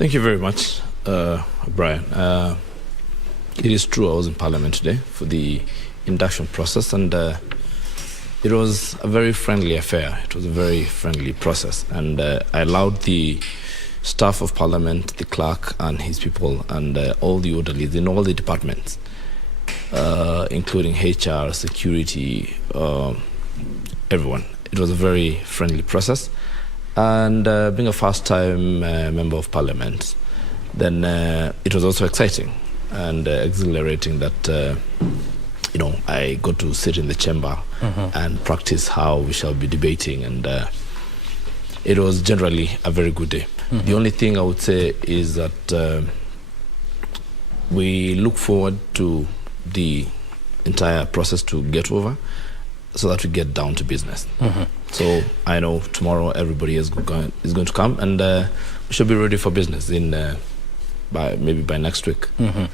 Thank you very much, Brian. It is true I was in Parliament today for the induction process, and it was a very friendly affair. It was a very friendly process, and I allowed the staff of Parliament, the clerk and his people, and all the orderlies in all the departments, including HR, security, everyone. It was a very friendly process. And being a first-time member of Parliament, then it was also exciting and exhilarating that, I got to sit in the chamber and practice how we shall be debating. And it was generally a very good day. The only thing I would say is that we look forward to the entire process to get over so that we get down to business. So I know tomorrow everybody is going to come, and we should be ready for business maybe by next week. And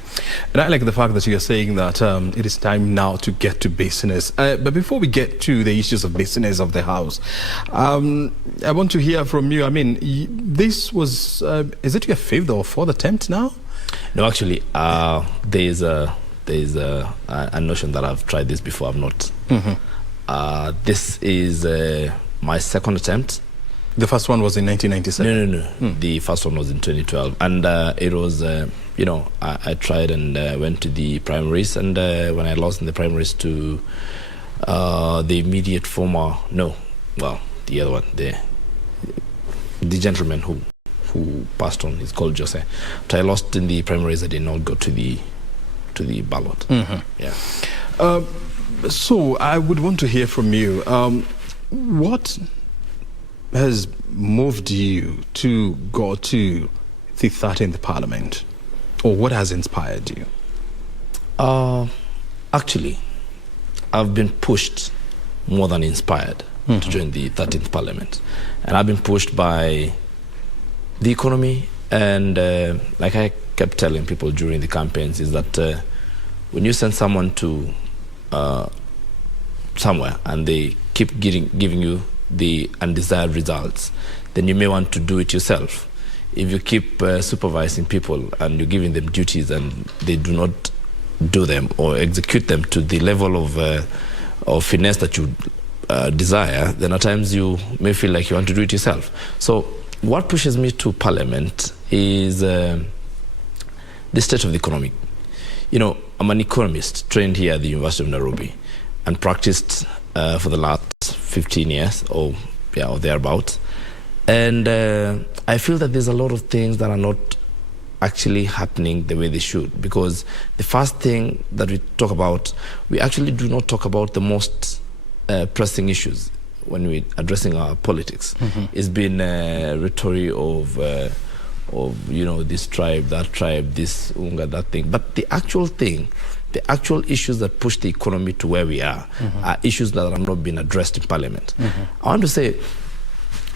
I like the fact that you're saying that it is time now to get to business. But before we get to the issues of business of the House, I want to hear from you. I mean, this was, is it your fifth or fourth attempt now? No, actually, there is a notion that I've tried this before. I've not. This is my second attempt. The first one was in 1997? No. The first one was in 2012. And it was, I tried and went to the primaries. And when I lost in the primaries to the immediate the other one, the gentleman who passed on, is called Jose. But I lost in the primaries. I did not go to the ballot. Yeah. So I would want to hear from you. What has moved you to go to the 13th Parliament? Or what has inspired you? Actually, I've been pushed more than inspired to join the 13th Parliament. And I've been pushed by the economy, and like I kept telling people during the campaigns, is that when you send someone to somewhere and they keep giving you the undesired results, then you may want to do it yourself. If you keep supervising people and you're giving them duties and they do not do them or execute them to the level of finesse that you desire, then at times you may feel like you want to do it yourself. So what pushes me to Parliament is the state of the economy. I'm an economist trained here at the University of Nairobi and practiced for the last 15 years or thereabouts. And I feel that there's a lot of things that are not actually happening the way they should, because the first thing that we talk about, we actually do not talk about the most pressing issues when we're addressing our politics. It's been rhetoric of this tribe, that tribe, this unga, that thing. But the actual thing, the actual issues that push the economy to where we are issues that have not been addressed in Parliament. I want to say,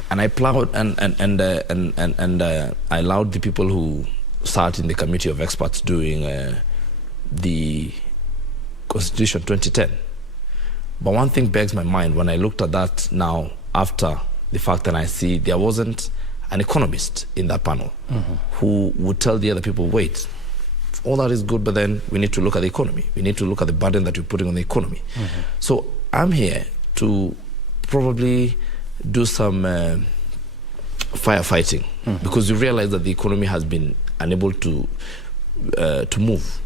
and I plowed and I allowed the people who sat in the committee of experts doing the Constitution 2010. But one thing begs my mind when I looked at that now after the fact, that I see there wasn't an economist in that panel who would tell the other people, wait, all that is good, but then we need to look at the economy. We need to look at the burden that you're putting on the economy. So I'm here to probably do some firefighting, because you realize that the economy has been unable to move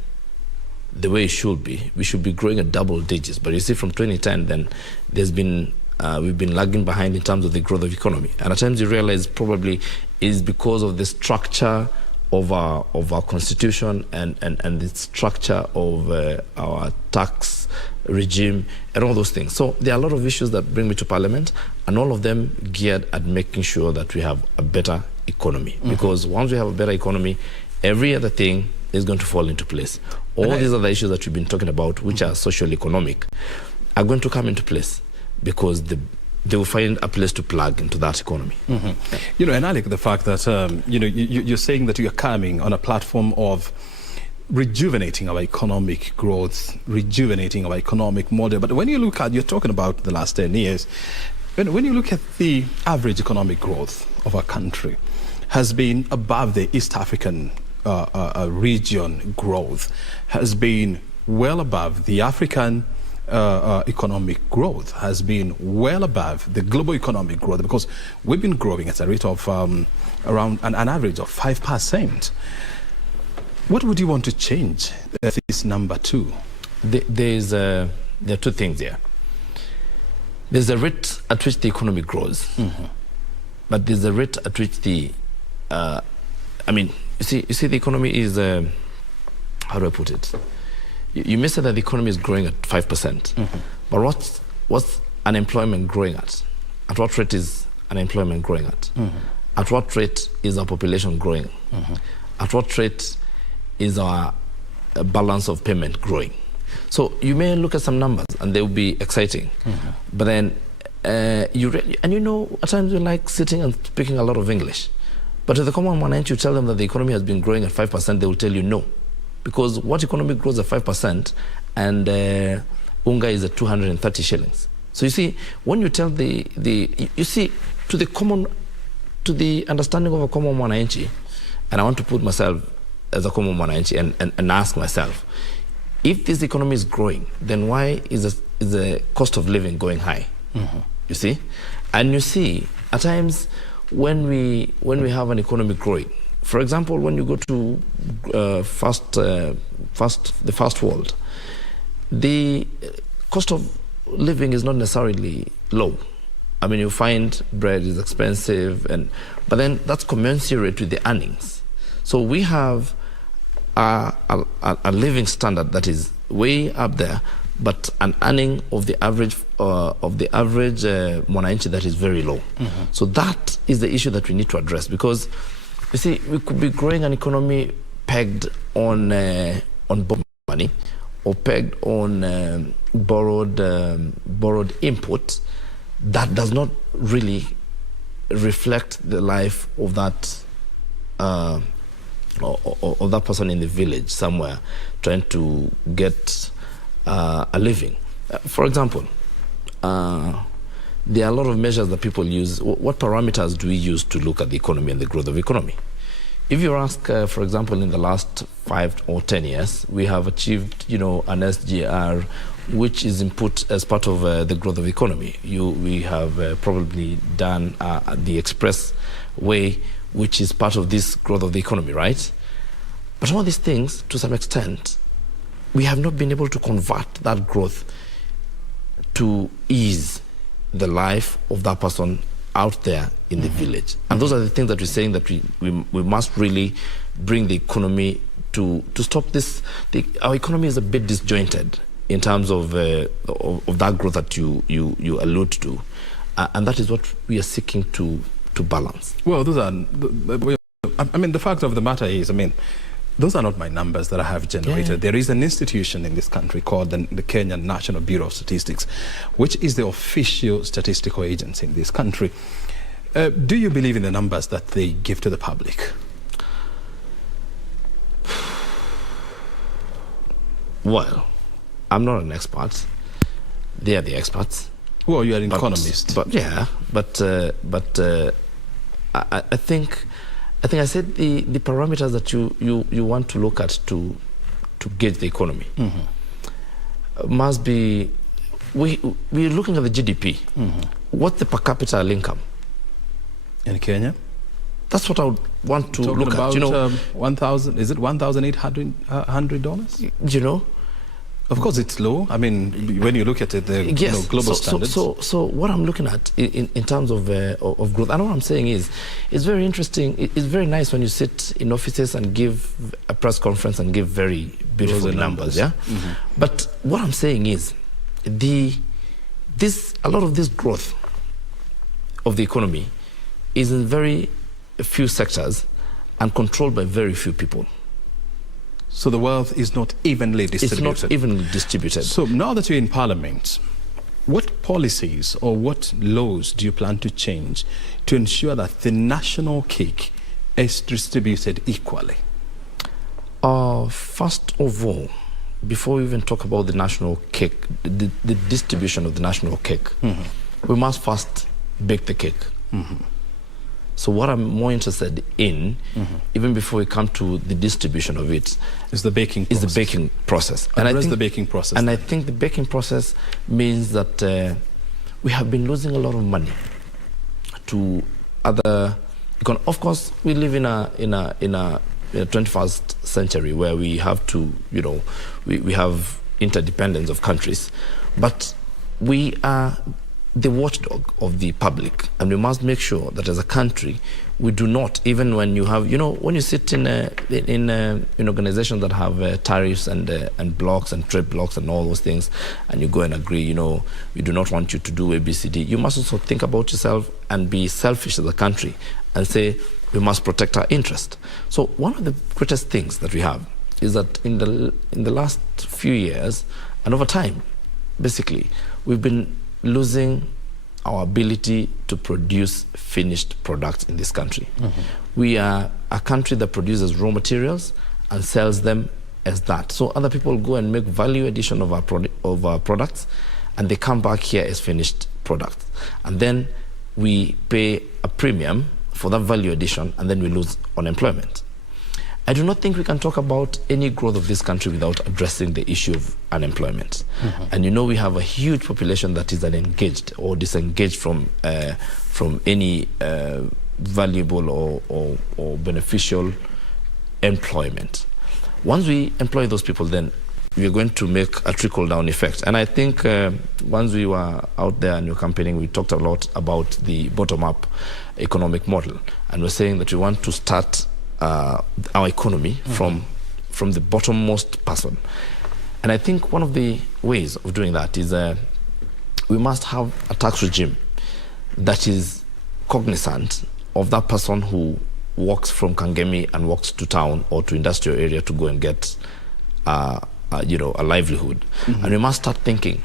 the way it should be. We should be growing at double digits. But you see, from 2010, then there's been we've been lagging behind in terms of the growth of economy. And at times you realize probably is because of the structure of our constitution and the structure of our tax regime and all those things. So there are a lot of issues that bring me to Parliament, and all of them geared at making sure that we have a better economy. Because once we have a better economy, every other thing is going to fall into place. All these other issues that we've been talking about, which are social economic, are going to come into place, because they will find a place to plug into that economy. And I like the fact that, you're saying that you're coming on a platform of rejuvenating our economic growth, rejuvenating our economic model. But when you look at, you're talking about the last 10 years, when you look at the average economic growth of our country, has been above the East African region growth, has been well above the African economic growth, has been well above the global economic growth, because we've been growing at a rate of around an average of 5%. What would you want to change this number to? There are two things here. There's a rate at which the economy grows, but there's a rate at which the, you see, the economy is, how do I put it? You may say that the economy is growing at 5%, but what's unemployment growing at? At what rate is unemployment growing at? At what rate is our population growing? At what rate is our balance of payment growing? So you may look at some numbers and they will be exciting, but then at times you like sitting and speaking a lot of English, but to the common man, you tell them that the economy has been growing at 5%, they will tell you no. Because what economy grows at 5% and unga is at 230 shillings. So you see, when you tell to the understanding of a common mwananchi, and I want to put myself as a common mwananchi and ask myself, if this economy is growing, then why is the cost of living going high? You see? And you see, at times when we have an economy growing, for example, when you go to the first world, the cost of living is not necessarily low. I mean, you find bread is expensive, but then that's commensurate with the earnings. So we have a living standard that is way up there, but an earning of the average mwananchi that is very low. So that is the issue that we need to address, because you see, we could be growing an economy pegged on borrowed money or pegged on borrowed input that does not really reflect the life of that of that person in the village somewhere trying to get a living. For example, there are a lot of measures that people use. What parameters do we use to look at the economy and the growth of the economy? If you ask, for example, in the last 5 or 10 years, we have achieved, an SGR, which is input as part of the growth of the economy. We have probably done the express way, which is part of this growth of the economy, right? But all these things, to some extent, we have not been able to convert that growth to ease the life of that person out there in the village. And those are the things that we're saying that we must really bring the economy to stop this. Our economy is a bit disjointed in terms of that growth that you allude to. And that is what we are seeking to balance. Well, those are, the fact of the matter is, those are not my numbers that I have generated. Yeah. There is an institution in this country called the Kenyan National Bureau of Statistics, which is the official statistical agency in this country. Do you believe in the numbers that they give to the public? Well, I'm not an expert. They are the experts. Well, you are an economist. I think I said the parameters that you want to look at to gauge the economy must be, we're looking at the GDP. What's the per capita income in Kenya? That's what I would want to look at. 1,000, is it $1,800? Of course, it's low. When you look at it, the global standards. So what I'm looking at in terms of growth, and what I'm saying is, it's very interesting. It's very nice when you sit in offices and give a press conference and give very beautiful numbers. Yeah. But what I'm saying is, a lot of this growth of the economy is in very few sectors and controlled by very few people. So the wealth is not evenly distributed. It's not evenly distributed. So now that you're in Parliament, what policies or what laws do you plan to change to ensure that the national cake is distributed equally? First of all, before we even talk about the national cake, the distribution of the national cake, we must first bake the cake. So what I'm more interested in, even before we come to the distribution of it, is the baking process. And I think the baking process. And I think the baking process means that we have been losing a lot of money to other. Of course, we live in a 21st century where we have to, we have interdependence of countries, but we are the watchdog of the public, and we must make sure that as a country we do not, even when you have, when you sit in organizations that have tariffs and blocks and trade blocks and all those things, and you go and agree, we do not want you to do ABCD. You must also think about yourself and be selfish as a country and say we must protect our interest. So one of the greatest things that we have is that in the last few years and over time, basically, we've been losing our ability to produce finished products in this country. We are a country that produces raw materials and sells them as that. So other people go and make value addition of our products, and they come back here as finished products. And then we pay a premium for that value addition, and then we lose unemployment. I do not think we can talk about any growth of this country without addressing the issue of unemployment. And we have a huge population that is unengaged or disengaged from any valuable or beneficial employment. Once we employ those people, then we are going to make a trickle-down effect. And I think once we were out there and we were campaigning, we talked a lot about the bottom-up economic model. And we're saying that we want to start our economy from the bottommost person. And I think one of the ways of doing that is we must have a tax regime that is cognizant of that person who walks from Kangemi and walks to town or to industrial area to go and get a livelihood. And we must start thinking,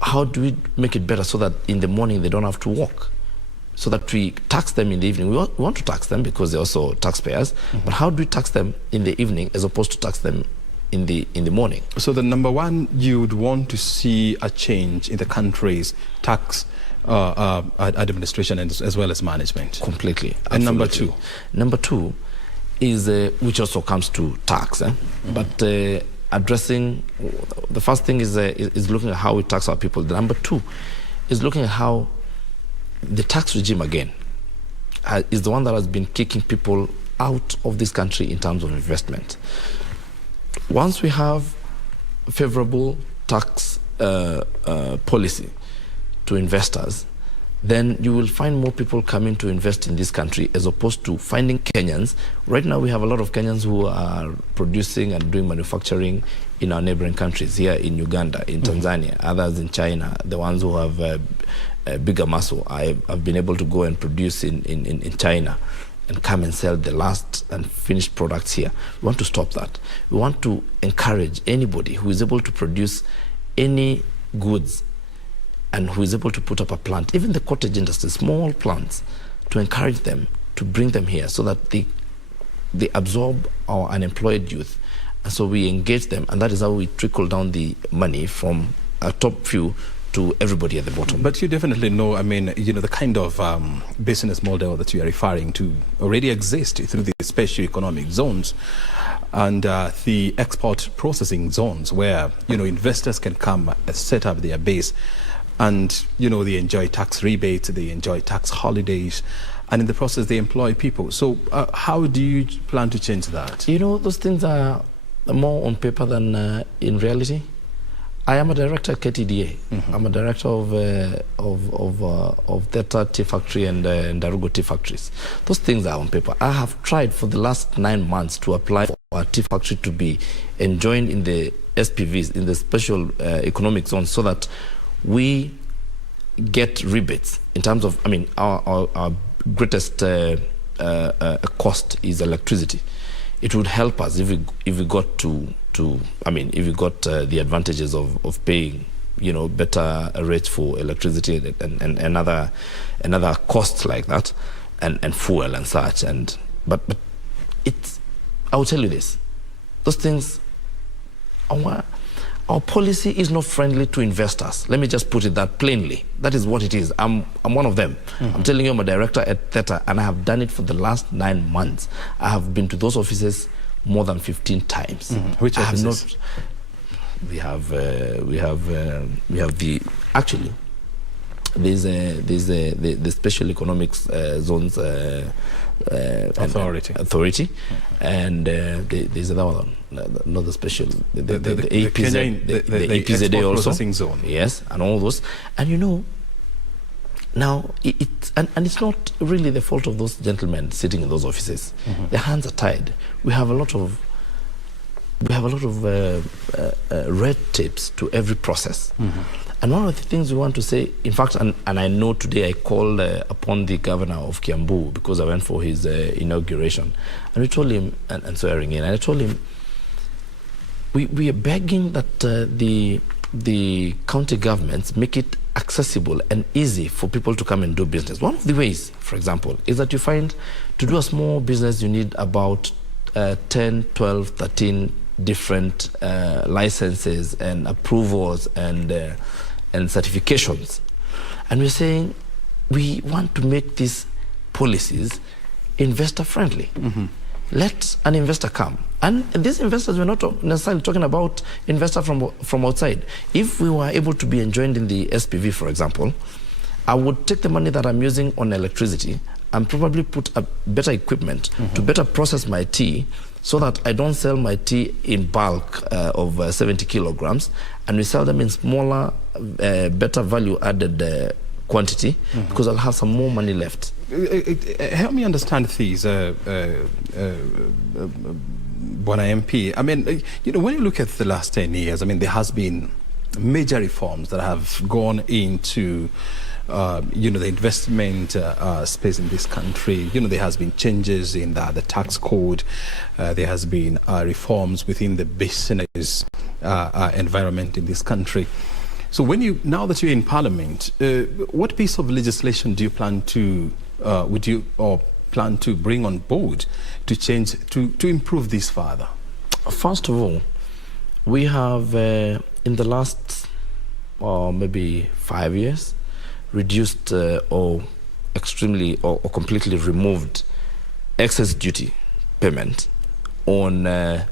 how do we make it better so that in the morning they don't have to walk? So that we tax them in the evening. We want to tax them because they're also taxpayers, but how do we tax them in the evening as opposed to tax them in the morning? So the number one, you would want to see a change in the country's tax administration as well as management. Completely. And absolutely. Number two is, which also comes to tax, but addressing, the first thing is looking at how we tax our people. The number two is looking at how the tax regime, again, is the one that has been kicking people out of this country in terms of investment. Once we have favorable tax policy to investors, then you will find more people coming to invest in this country as opposed to finding Kenyans. Right now we have a lot of Kenyans who are producing and doing manufacturing in our neighboring countries, here in Uganda, in Tanzania, others in China, the ones who have bigger muscle. I've been able to go and produce in China and come and sell the last and finished products here. We want to stop that. We want to encourage anybody who is able to produce any goods and who is able to put up a plant, even the cottage industry, small plants, to encourage them to bring them here so that they absorb our unemployed youth. And so we engage them, and that is how we trickle down the money from a top few to everybody at the bottom. But you definitely know, the kind of business model that you are referring to already exists through the special economic zones and the export processing zones where, investors can come and set up their base and, they enjoy tax rebates, they enjoy tax holidays, and in the process they employ people. So how do you plan to change that? Those things are more on paper than in reality. I am a director at KTDA. I'm a director of Theta Tea Factory and Darugo Tea Factories. Those things are on paper. I have tried for the last 9 months to apply for our tea factory to be enjoined in the SPVs, in the special economic zones, so that we get rebates in terms of, our greatest cost is electricity. It would help us if we got if we got the advantages of paying, better rates for electricity and another costs like that, and fuel and such. But I will tell you this: those things, our policy is not friendly to investors. Let me just put it that plainly. That is what it is. I'm one of them. I'm telling you, I'm a director at Theta, and I have done it for the last 9 months. I have been to those offices more than 15 times. Which offices? We have the, actually, there's the special economics zones authority, and there's another one, not the special, the APZ, the APZA also, processing zone. Yes, and all those. And you know, now and it's not really the fault of those gentlemen sitting in those offices. Their hands are tied. We have a lot of red tapes to every process. And one of the things we want to say, in fact, and I know today I called upon the governor of Kiambu because I went for his inauguration, and we told him, and swearing in, and I told him, we are begging that the county governments make it accessible and easy for people to come and do business. One of the ways, for example, is that you find to do a small business you need about 10, 12, 13 different licenses and approvals and certifications. And we're saying we want to make these policies investor friendly. Let an investor come. And these investors, we're not necessarily talking about investors from outside. If we were able to be enjoined in the SPV, for example, I would take the money that I'm using on electricity and probably put a better equipment to better process my tea, so that I don't sell my tea in bulk of 70 kilograms, and we sell them in smaller, better value-added quantity, because I'll have some more money left. Help me understand these, Bwana MP. I mean, you know, when you look at the last 10 years, I mean, there has been major reforms that have gone into you know, the investment space in this country. You know, there has been changes in the tax code. There has been reforms within the business environment in this country. So when you, now that you're in Parliament, what piece of legislation do you plan to, plan to bring on board to change, to improve this further? First of all, we have, in the last maybe 5 years, reduced or extremely or completely removed excess duty payment on a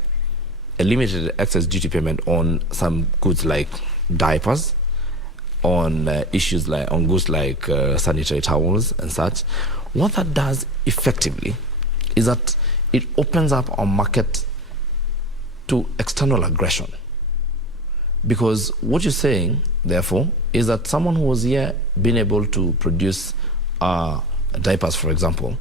limited excess duty payment on some goods like diapers, on issues like on goods like sanitary towels and such. What that does effectively is that it opens up our market to external aggression. Because what you're saying, therefore, is that someone who was here being able to produce diapers, for example,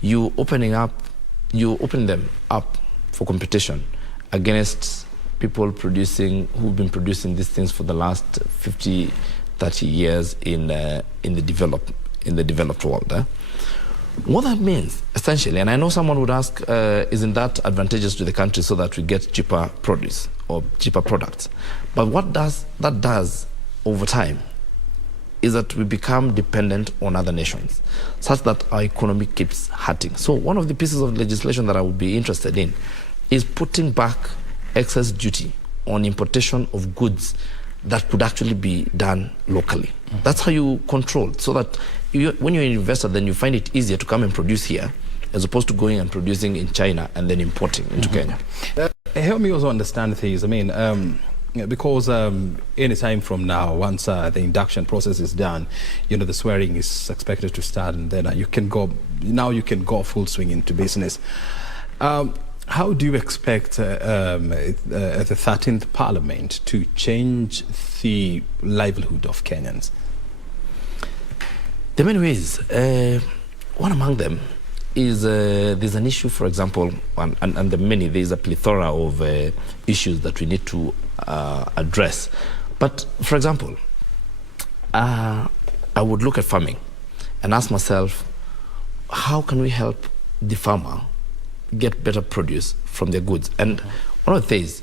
you open them up for competition against people who've been producing these things for the last 50, 30 years in the developed world. What that means, essentially, and I know someone would ask, isn't that advantageous to the country so that we get cheaper produce or cheaper products? But what that does over time is that we become dependent on other nations, such that our economy keeps hurting. So one of the pieces of legislation that I would be interested in is putting back excess duty on importation of goods that could actually be done locally. That's how you control, so that when you're an investor, then you find it easier to come and produce here as opposed to going and producing in China and then importing into Kenya. Help me also understand things. I mean, because any time from now, once the induction process is done, you know, the swearing is expected to start, and then you can go full swing into business. How do you expect the 13th Parliament to change the livelihood of Kenyans? There are many ways. One among them is there's an issue, for example, and there's a plethora of issues that we need to address. But, for example, I would look at farming and ask myself, how can we help the farmer get better produce from their goods? And one of the things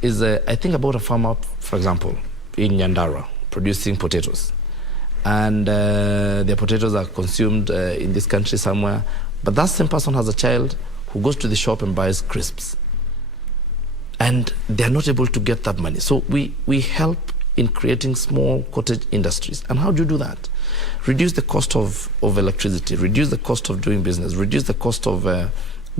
is, I think about a farmer, for example, in Nyandarua, producing potatoes. And their potatoes are consumed in this country somewhere. But that same person has a child who goes to the shop and buys crisps. and they're not able to get that money. So we help in creating small cottage industries. And how do you do that? Reduce the cost of electricity, reduce the cost of doing business, reduce the cost of,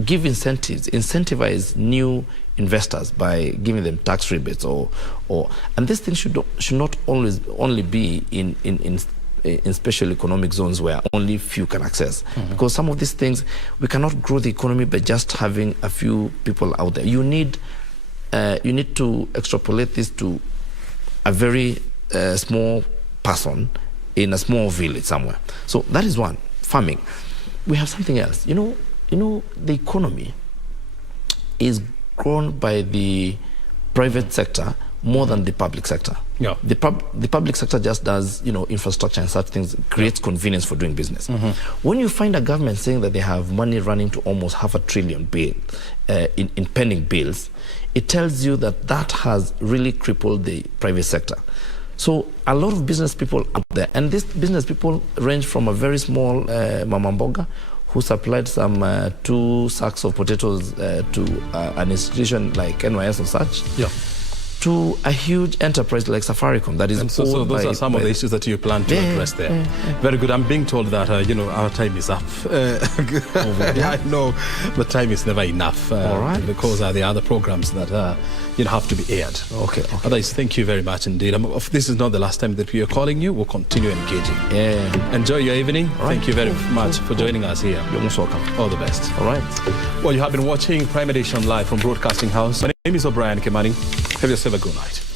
give incentives, incentivize new investors by giving them tax rebates and this thing should not always only be in special economic zones where only few can access. Because some of these things, we cannot grow the economy by just having a few people out there. You need to extrapolate this to a very small person in a small village somewhere. So that is one, farming. We have something else. You know, the economy is grown by the private sector more than the public sector. Yeah. The public sector just does, infrastructure and such things, creates convenience for doing business. When you find a government saying that they have money running to almost $500 billion in pending bills, it tells you that has really crippled the private sector. So a lot of business people out there, and these business people range from a very small mama mboga who supplied some 2 sacks of potatoes to an institution like NYS or such, to a huge enterprise like Safaricom that is so those are some of the issues that you plan to address there. Very good. I'm being told that our time is up. I know, but time is never enough. All right. Because there are other programs that have to be aired. Okay. Otherwise, thank you very much indeed. This is not the last time that we are calling you. We'll continue engaging. Enjoy your evening. Thank you very much for joining us here. You're most welcome. All the best. All right. Well, you have been watching Prime Edition live from Broadcasting House. My name is O'Brien Kimani. Have yourself a good night.